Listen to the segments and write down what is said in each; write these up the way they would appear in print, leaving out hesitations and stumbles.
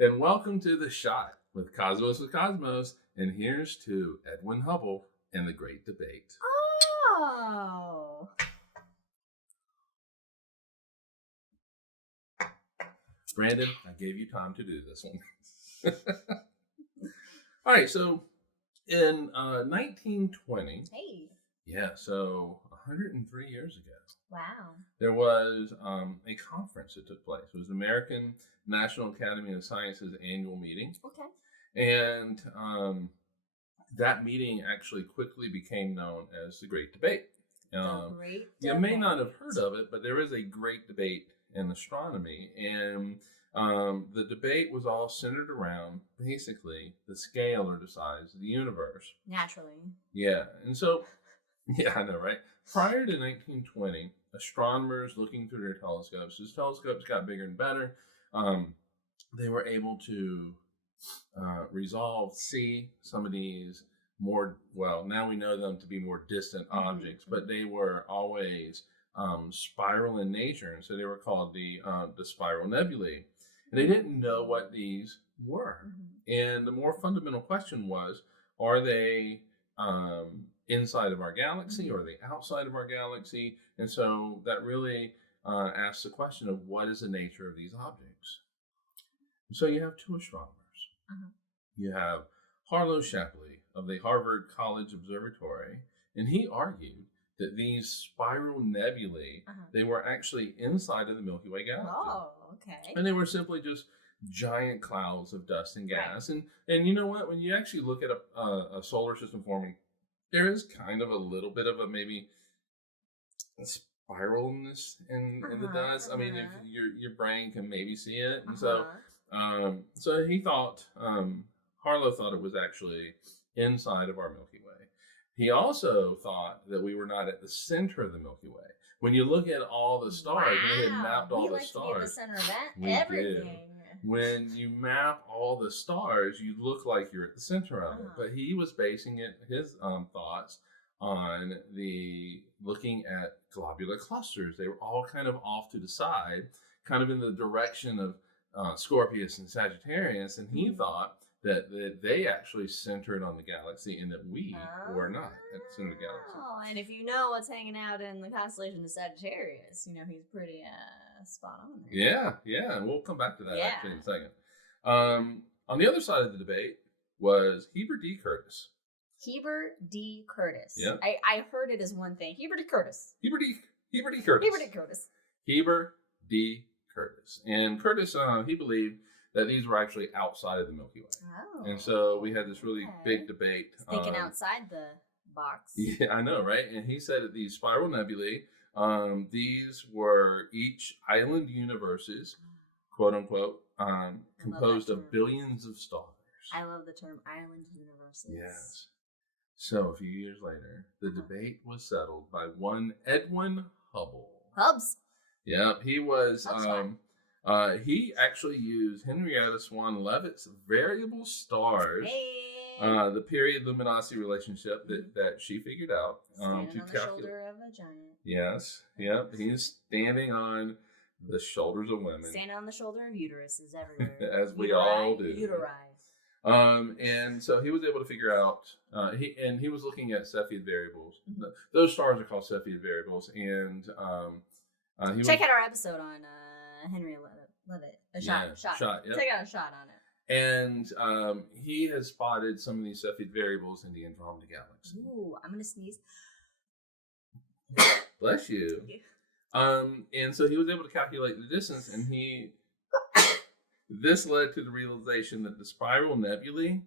And welcome to The Shot with Cosmos, and here's to Edwin Hubble and the Great Debate. Oh. Brandon, I gave you time to do this one. All right, so in 1920, so 103 years ago, Wow. there was a conference that took place. It was the American National Academy of Sciences annual meeting. Okay. And that meeting actually quickly became known as the Great Debate. You may not have heard of it, but there is a great debate in astronomy. And the debate was all centered around basically the scale or the size of the universe. Naturally. Yeah. And so, yeah, I know, right? Prior to 1920, astronomers looking through their telescopes, as telescopes got bigger and better, they were able to see some of these more, well, now we know them to be more distant objects, but they were always spiral in nature, and so they were called the spiral nebulae. And they didn't know what these were. And the more fundamental question was, are they inside of our galaxy, or are they outside of our galaxy? And so that really asks the question of what is the nature of these objects. And so you have two astronomers. You have Harlow Shapley of the Harvard College Observatory, and he argued that these spiral nebulae, they were actually inside of the Milky Way galaxy. Oh, okay. And they were simply just giant clouds of dust and gas. Right. And you know what? When you actually look at a solar system forming, there is kind of a little bit of a maybe spiralness in the dust. I mean, if your brain can maybe see it. And so he thought, Harlow thought it was actually inside of our Milky Way. He also thought that we were not at the center of the Milky Way. When you look at all the stars, we had mapped all the stars. We like to be the center of everything. Did. When you map all the stars, you look like you're at the center of it. But he was basing his thoughts on looking at globular clusters. They were all kind of off to the side, kind of in the direction of Scorpius and Sagittarius, and he thought that they actually centered on the galaxy and that we were not at the center of the galaxy. Oh, and if you know what's hanging out in the constellation of Sagittarius, you know he's pretty spot on there. Yeah, and we'll come back to that actually in a second. On the other side of the debate was Heber D. Curtis. Heber D. Curtis. Yeah. I heard it as one thing. Heber D. Curtis. Heber D. Curtis. Heber D. Curtis. Heber D. Curtis. And Curtis, he believed that these were actually outside of the Milky Way. Oh. And so we had this really big debate. Thinking outside the box. Yeah, I know, right? And he said that these spiral nebulae, these were each island universes, quote unquote, composed of billions of stars. I love the term island universes. Yes. So a few years later, the debate was settled by one Edwin Hubble. Hubs. Yep, he was. He actually used Henrietta Swan Leavitt's variable stars, the period luminosity relationship that she figured out to calculate. On the shoulder of a giant. Yes, yep. He's standing on the shoulders of women. Standing on the shoulder of uteruses everywhere. As we all do. Uteri. And so he was able to figure out. He was looking at Cepheid variables. Those stars are called Cepheid variables, and check out our episode on Henry Leavitt. A shot. Yep. Take out a shot on it. And he has spotted some of these Cepheid variables in the Andromeda galaxy. Ooh, I'm gonna sneeze. Bless you. And so he was able to calculate the distance, and this led to the realization that the spiral nebulae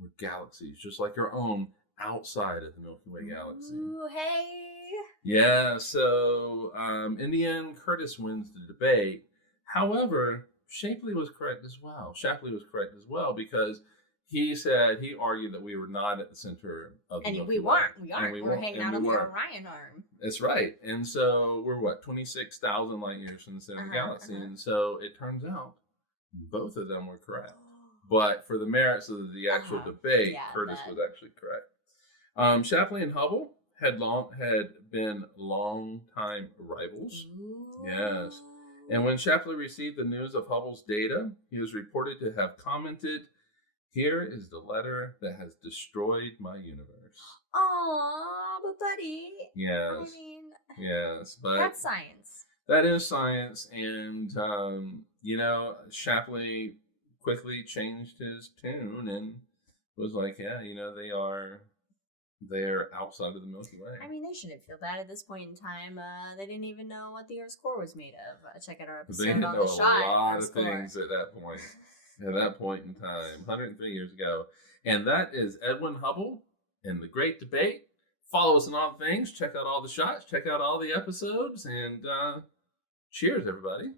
were galaxies, just like our own, outside of the Milky Way galaxy. Ooh, hey. Yeah, so in the end, Curtis wins the debate. However, Shapley was correct as well, because he argued that we were not at the center of the Milky Way. We aren't. We're hanging out on the Orion arm. That's right. And so we're 26,000 light years from the center of the galaxy. And so it turns out both of them were correct. But for the merits of the actual debate, Curtis was actually correct. Shapley and Hubble had been long-time rivals. Ooh. Yes. And when Shapley received the news of Hubble's data, he was reported to have commented, "Here is the letter that has destroyed my universe." Aw, but buddy. Yes. I mean, yes, but that's science. That is science, and Shapley quickly changed his tune and was like, "Yeah, they're outside of the Milky Way." I mean, they shouldn't feel bad at this point in time. They didn't even know what the Earth's core was made of. Check out our episode They didn't on know the a shot. lot of things at that point. At that point in time, 103 years ago. And that is Edwin Hubble and the Great Debate. Follow us on all things. Check out all the shots. Check out all the episodes. And cheers, everybody.